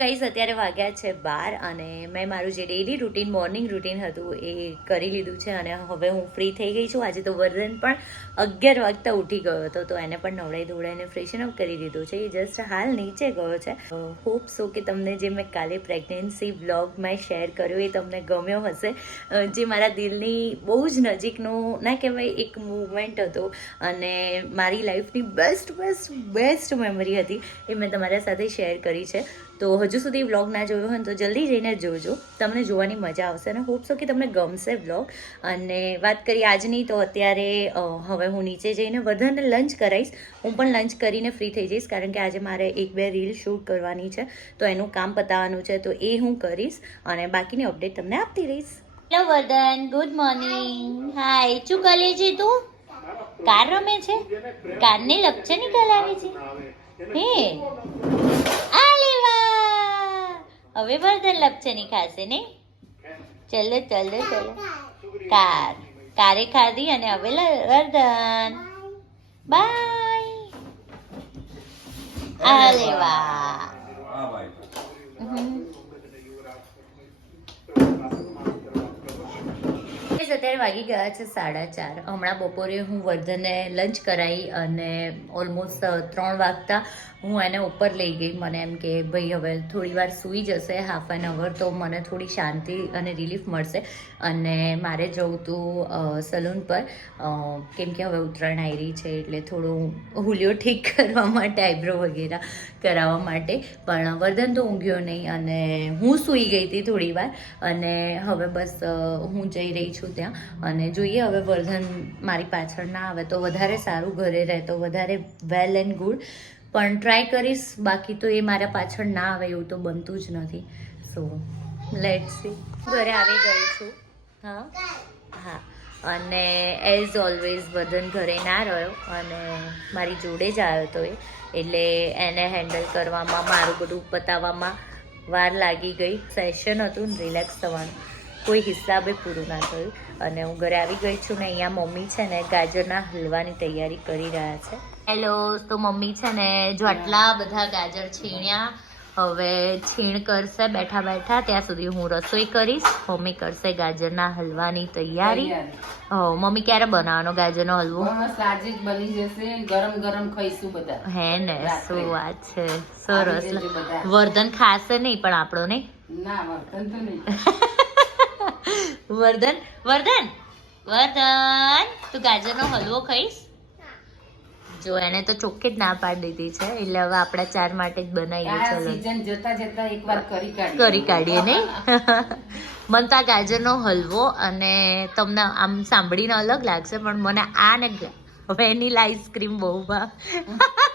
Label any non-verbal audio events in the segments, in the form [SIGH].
Guys અત્યારે વાગ્યા છે બાર અને મેં મારું જે ડેઈલી રૂટીન મોર્નિંગ રૂટીન હતું એ કરી લીધું છે અને હવે હું ફ્રી થઈ ગઈ છું. આજે તો વર્ધન પણ અગિયાર વાગતા ઉઠી ગયો હતો, તો એને પણ નવડાઈ ધોવડાઈને ફ્રેશન અપ કરી દીધું છે. એ જસ્ટ હાલ નીચે ગયો છે. હોપ સો કે તમને જે મેં કાલે પ્રેગ્નન્સી બ્લોગ મેં શેર કર્યો એ તમને ગમ્યો હશે. જે મારા દિલની બહુ જ નજીકનો, ના કહેવાય, એક મૂવમેન્ટ હતો અને મારી લાઈફની બેસ્ટ બેસ્ટ બેસ્ટ મેમરી હતી એ મેં તમારા સાથે શેર કરી છે. તો હજુ સુધી વ્લોગ ના જોયો હોય તો જલ્દી જઈને જોજો. તમને જોવાની મજા આવશે અને હોપસો કે તમને ગમશે વ્લોગ અને વાત કરીએ આજની તો અત્યારે હવે હું નીચે જઈને વધારે લંચ કરાવીશ. હું પણ લંચ કરીને ફ્રી થઈ જઈશ કારણ કે આજે મારે એક બે રીલ શૂટ કરવાની છે. તો એનું કામ પતાવવાનું છે તો એ હું કરીશ અને બાકીની અપડેટ તમને આપતી રહીશ. Hello Vardhan good morning hi શું કરે છે તું? કાર રમે છે? કારને લપચે નીકળ આવે છે? હે? હવે વર્ધન લપચની ખાશે ને? ચલો ચલો ચલો. કાર. કારે ખાધી અને હવે વર્ધન. બાય. આલે વાહ હમ. Guys, અત્યારે વાગી ગયા છે સાડા ચાર. હમણાં બપોરે હું વર્ધનને લંચ કરાવી અને ઓલમોસ્ટ ત્રણ વાગતા હું એને ઉપર લઈ ગઈ. મને એમ કે, ભાઈ, હવે થોડી વાર સૂઈ જશે હાફ એન અવર તો મને થોડી શાંતિ અને રિલીફ મળશે. અને મારે જવું હતું સલૂન પર. કેમ કે હવે ઉત્તરાયણ આવી રહી છે, એટલે થોડું હુલિયો ઠીક [LAUGHS] કરવા માટે આઈબ્રો વગેરે કરાવવા માટે. પણ વર્ધન તો ઊંઘ્યો નહીં અને હું સૂઈ ગઈ હતી થોડી વાર. અને હવે બસ હું જઈ રહી છું ત્યાં. અને જોઈએ હવે વર્ધન મારી પાછળ ના આવે તો વધારે સારું ઘરે રહેતો વધારે વેલ એન્ડ ગુડ પણ ટ્રાય કરીશ, બાકી તો એ મારા પાછળ ના આવે એવું તો બનતું જ નથી. સો લેટ સી ઘરે આવી ગઈ છું. હા. હા. અને એઝ ઓલવેઝ વર્ધન ઘરે ના રહ્યો અને મારી જોડે જ આવ્યો હતો એ. એટલે એને હેન્ડલ કરવામાં, મારું બધું પતાવવામાં વાર લાગી ગઈ. સેશન હતું રિલેક્સ થવાનું. કોઈ હિસાબે પૂરું ના થયું. અને હું ઘરે આવી ગઈ છું ને અહીંયા મમ્મી છે ને ગાજરના હલવાની તૈયારી કરી રહ્યા છે. હેલો તો મમ્મી છે ને જો આટલા બધા ગાજર છીણ્યા. હવે છીણ કરશે બેઠા બેઠા. ત્યાં સુધી હું રસોઈ કરીશ. મમ્મી કરશે ગાજરના હલવાની તૈયારી. મમ્મી ક્યારે બનાવવાનો ગાજરનો હલવો? આજે જ બની જશે. ગરમ ગરમ ખાઈશું બધા. હે ને શું વાત છે? સરસ. વર્ધન ખાશે નહીં પણ આપણો નહીં? ના વર્ધન તો નહીં. [LAUGHS] વર્ધન વર્ધન વર્ધન. તું ગાજરનો હલવો ખાઈશ? જો એને તો ચોખ્ખી જ ના પાડી દીધી છે. એટલે હવે આપણા ચાર માટે જ બનાવીએ છીએ ચલો. સીઝન જતા જતા એકવાર કરી કાઢીએ. કરી કાઢીએ નહીં? [LAUGHS] મને તો આ ગાજરનો હલવો અને તમને આમ સાંભળીને અલગ લાગશે પણ મને આ ને વેનીલા આઈસ્ક્રીમ બહુ ભાવ [LAUGHS]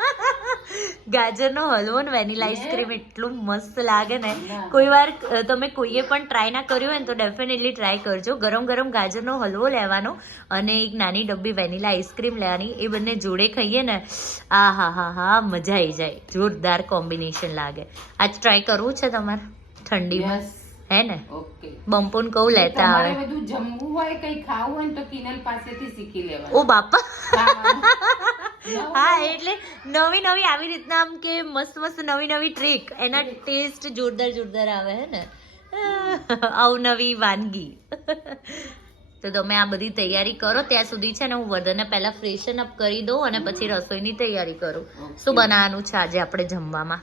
ગાજરનો હલવો ને વેનીલા આઈસ્ક્રીમ એટલું મસ્ત લાગે ને. કોઈ વાર તમે કોઈએ પણ ટ્રાય ના કર્યું હોય ને તો ડેફિનેટલી ટ્રાય કરજો. ગરમ ગરમ ગાજરનો હલવો લેવાનો અને એક નાની ડબ્બી વેનીલા આઈસ્ક્રીમ લેવાની. એ બંને જોડે ખાઈએ ને આ હા હા હા મજા આવી જાય. જોરદાર કોમ્બિનેશન લાગે. આજ ટ્રાય કરવું છે તમારે? ઠંડીમાં. હે ને? ઓકે. બમ્પોન કહું લેતા આવે. બધું જમવું હોય કઈ ખાવું હોય તો કિનલ પાસેથી શીખી ઓ બાપા. હા. એટલે નવી નવી આવી રીતના આમ કે મસ્ત મસ્ત નવી નવી ટ્રીક એના ટેસ્ટ જોરદાર જોરદાર આવે હે ને. અવનવી વાનગી. તો તમે આ બધી તૈયારી કરો ત્યાં સુધી છે ને હું વર્ધનને પહેલાં ફ્રેશન અપ કરી દઉં અને પછી રસોઈની તૈયારી કરું. શું બનાવવાનું છે આજે આપણે જમવામાં?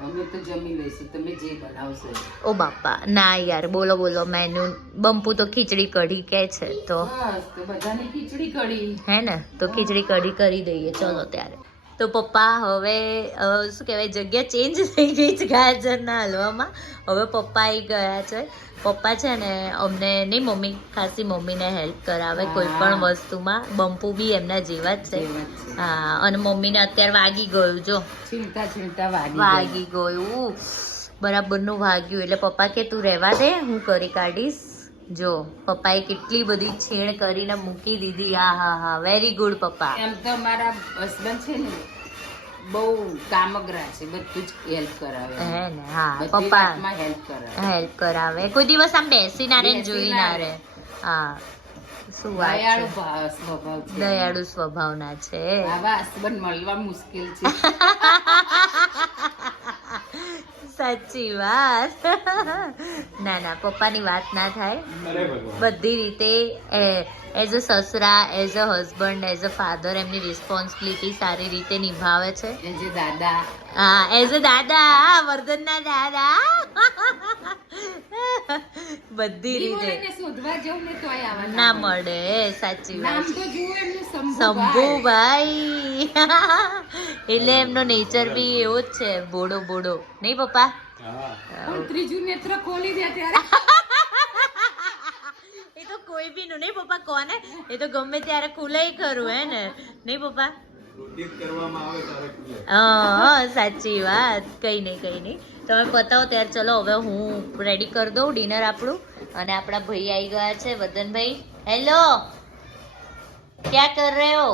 અમે તો જમી લઈશું. તમે જે બનાવશો. ઓ બાપા ના યાર બોલો બોલો મેનુ બમ્પુ તો ખીચડી કઢી કે છે તો? બસ તો બધાની ખીચડી કઢી. હે ને? તો ખીચડી કઢી કરી દઈએ. ચલો ત્યારે. તો પપ્પા હવે શું કહેવાય જગ્યા ચેન્જ થઈ ગઈ છે ગાજરના હલવામાં. હવે પપ્પા આવી ગયા છે. પપ્પા છે ને અમને નહીં મમ્મી ખાસી મમ્મીને હેલ્પ કરાવે કોઈ પણ વસ્તુમાં. બંપુ બી એમના જેવા જ છે. હા અને મમ્મીને અત્યારે વાગી ગયું જો. છીલતા છીલતા વાગી વાગી ગયું. બરાબરનું વાગ્યું. એટલે પપ્પા કે તું રહેવા દે હું કરી કાઢીશ. જો પપ્પાએ કેટલી બધી છેણ કરીને મૂકી દીધી. હા હા હા. વેરી ગુડ પપ્પા. એમ તો મારા હસબન્ડ છે ને બહુ કામગરા છે બધું જ હેલ્પ કરાવે. હે ને? હા પપ્પા. હેલ્પ કરાવે. હેલ્પ કરાવે. કોઈ દિવસ આમ બેસી ના રે જોઈ ના રે. હા. શું વાત છે? દયાળુ સ્વભાવના છે. આવા હસબન્ડ મળવા મુશ્કેલ છે. [LAUGHS] સાચી વાત. [LAUGHS] ના ના પપ્પાની વાત ના થાય. બધી રીતે એઝ અ સસરા as a husband as a father એમની રિસ્પોન્સિબિલિટી સારી રીતે નિભાવે છે. એઝ અ દાદા. હા એઝ અ દાદા વર્ધનના દાદા. બધી રીતે. શોધવા જવું ને મળે સાચી વાત. શંભુભાઈ. એટલે એમનો નેચર બી એવો જ છે બોડો બોડો. નહીં પપ્પા? ત્રીજું નેત્ર ખોલી દે ત્યારે. [LAUGHS] કોઈ બી નું. નહીં પપ્પા કોને? એ તો ગમે ત્યારે ખુલે ખરું હે ને? નહીં પપ્પા? સાચી વાત. કઈ નહીં કઈ નહીં. તમે પતાવો ત્યારે ચલો હવે હું રેડી કરી દઉં ડિનર આપણું. અને આપણા ભાઈ આવી ગયા છે વદનભાઈ. હેલો ક્યાં કર રહે હો?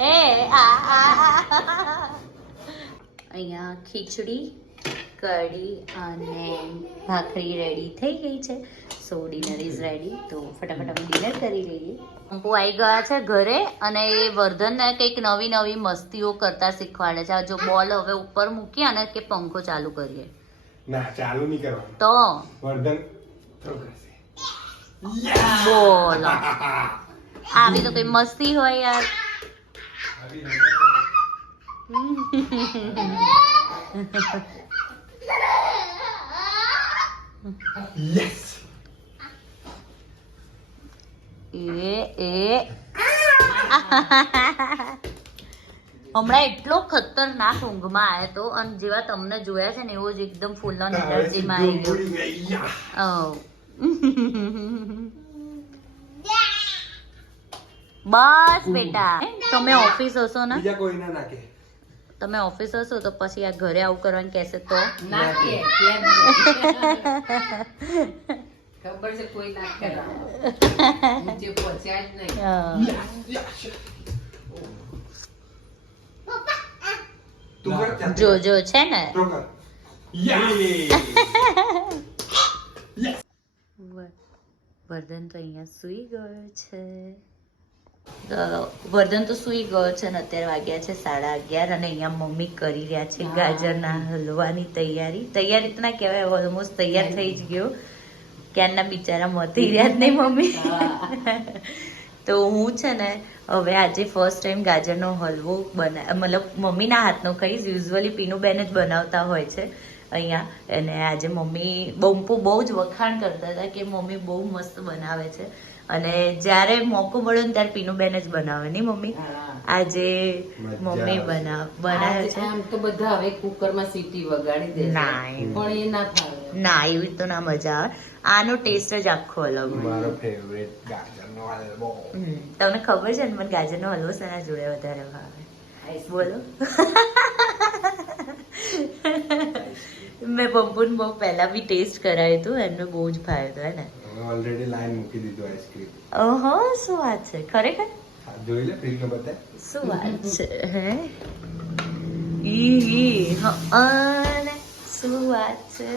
એ આ. અહીંયા ખીચડી કઢી અને ભાખરી રેડી થઈ ગઈ છે. સો ડિનર ઇઝ રેડી તો ફટાફટ અમે ડિનર કરી લઈએ. અંકુ આવી ગયા છે ઘરે અને એ વર્ધનને કંઈક નવી નવી મસ્તીઓ કરતા શીખવાડે છે. આ જો બોલ હવે ઉપર મૂકી અને કે પંખો ચાલુ કરીએ. ના ચાલુ નહીં કરવાનું. તો? વર્ધન બોલો. આવી તો કઈ મસ્તી હોય યાર. આવી [LAUGHS] Yes! એ એ. હમણાં એટલો ખતરનાક ઊંઘમાં આવ્યો તો અને જેવા તમને જોયા છે ને એવો જ એકદમ ફૂલ ઓન એનર્જીમાં આવી ગયો. બસ બેટા. તમે ઓફિસ હશો ને? બીજા કોઈ ના નાખે તમે ઓફિસ હશો તો પછી આ ઘરે આવું કરવાનું કહેશે તો જોજો ખબર છે કોઈ ના કરાવે નીચે [LAUGHS] પહોંચ્યા જ નહીં હા. તું કર ચાલ. જો જો છે ને Throw કર. Yeah! [LAUGHS] વ- વર્ધન તો અહીંયા સૂઈ ગયો છે વર્ધન તો સૂઈ ગયો છે ને અત્યારે વાગ્યા છે સાડા અગિયાર અને અહીંયા મમ્મી કરી રહ્યા છે. ગાજરના હલવાની તૈયારી. તૈયારી તો ના કહેવાય ઓલમોસ્ટ તૈયાર થઈ જ ગયો. ક્યારના બિચારા મતી રહ્યા જ નહીં મમ્મી. તો હું છે ને હવે આજે ફર્સ્ટ ટાઈમ ગાજરનો હલવો બના મતલબ મમ્મીના હાથનો ખાઈશ યુઝ્યુઅલી પીનુબેન જ બનાવતા હોય છે. અહીંયા અને આજે મમ્મી બમ્પુ બહુ જ વખાણ કરતા હતા કે મમ્મી બહુ મસ્ત બનાવે છે. અને જ્યારે મોકો મળ્યો ને ત્યારે પીનુબેન જ બનાવે નહીં મમ્મી? આજે મમ્મી બનાવ બનાવે છે. આમ તો બધા હવે કુકરમાં સીટી વગાડી દે ના પણ એ ના થાય ના એવી તો ના મજા આવે. આનો ટેસ્ટ જ આખો અલગ હોય. મારો ફેવરેટ ગાજરનો હલવો હમ, તમને ખબર છે ને મને ગાજરનો હલવો શેના જોડે વધારે ભાવે? બોલો. મેં પંપુને બહુ પહેલા બી ટેસ્ટ કરાયું હતું એમને બહુ જ ભાવ્યું હતું હે ને? હવે ઓલરેડી લાઈન મૂકી દીધું આઈસ્ક્રીમ ઓહો શું વાત છે? ખરેખર? જોઈ લે ફ્રીજમાં બતાય. શું વાત છે? હે? ઈ ઈ, અને શું વાત છે?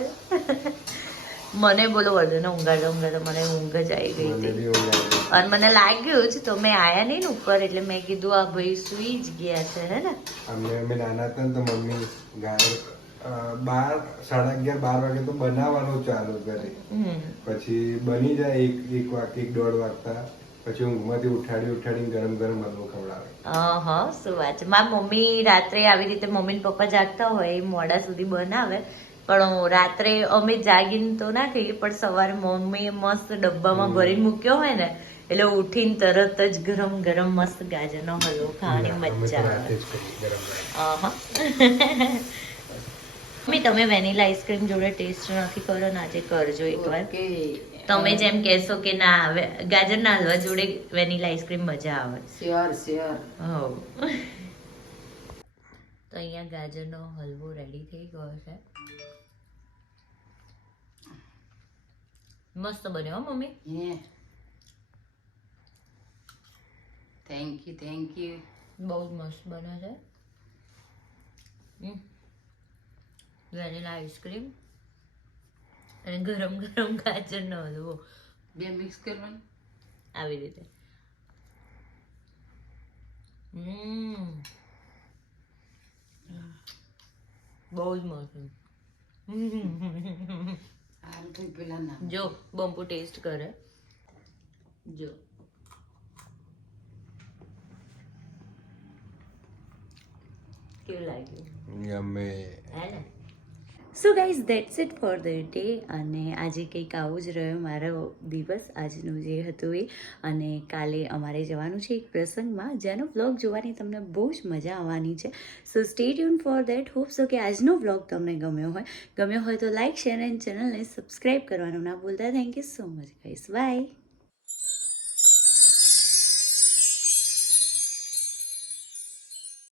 મને બોલો વર્ધન ઊંઘાડો ઊંઘાડો મને ઊંઘ જ આવી ગઈ હતી. અને મને લાગ્યું જ તો મેં આયા નહીં ને ઉપર એટલે મેં કીધું આ ભાઈ સુઈ જ ગયા છે હે ને? અમે નાના હતા ને તો મમ્મી અ, બાર સાડા અગિયાર બાર વાગે તો બનાવવાનું ચાલુ કરે. પછી બની જાય એક એક વાગ એક દોઢ વાગતા. પછી ઊંઘમાંથી ઉઠાડી ઉઠાડીને ગરમ ગરમ હલવો ખવડાવે. હા શું વાત છે. મારા મમ્મી રાત્રે આવી રીતે મમ્મી ને પપ્પા જાગતા હોય એ મોડા સુધી બનાવે. પણ રાત્રે અમે જાગીને તો ના ખાઈએ પણ સવારે મમ્મીએ મસ્ત ડબ્બામાં ભરીને મૂક્યો હોય ને એટલે ઉઠીને તરત જ ગરમ ગરમ મસ્ત ગાજરનો હલવો ખાવાની મજા આવે. જ [LAUGHS] કરીએ ગરમ ગરમ. આહા. મમ્મી તમે વેનીલા આઈસ્ક્રીમ જોડે ટેસ્ટ નથી કર્યો ને આજે કરજો એકવાર. તમે જેમ કહેશો કે ના આવે ગાજરના હલવા જોડે વેનીલા આઈસ્ક્રીમ મજા આવે. Sure sure. હો તો અહીંયા ગાજરનો હલવો રેડી થઈ ગયો છે. મસ્ત બન્યો હો mummy. Thank you thank you બહુ મસ્ત બન્યો છે. વેનીલા આઈસ્ક્રીમ અને ગરમ ગરમ ગાજરનો હલવો. બે મિક્સ કરવાનું આવી રીતે. બહુ જ મસ્ત. જો બમ્પુ ટેસ્ટ કરે. જો. કેવું લાગ્યું? યમે હે ને? So guys that's it for the day અને આજે કંઈક આવું જ રહ્યો મારો દિવસ. આજનું જે હતું એ. અને કાલે અમારે જવાનું છે એક પ્રસંગમાં. જેનો વ્લોગ જોવાની તમને બહુ જ મજા આવવાની છે. So stay tune for that hope so કે આજનો વ્લોગ તમને ગમ્યો હોય. ગમ્યો હોય તો લાઇક શેર એન્ડ ચેનલને સબસ્ક્રાઈબ કરવાનું ના ભૂલતા. Thank you so much guys bye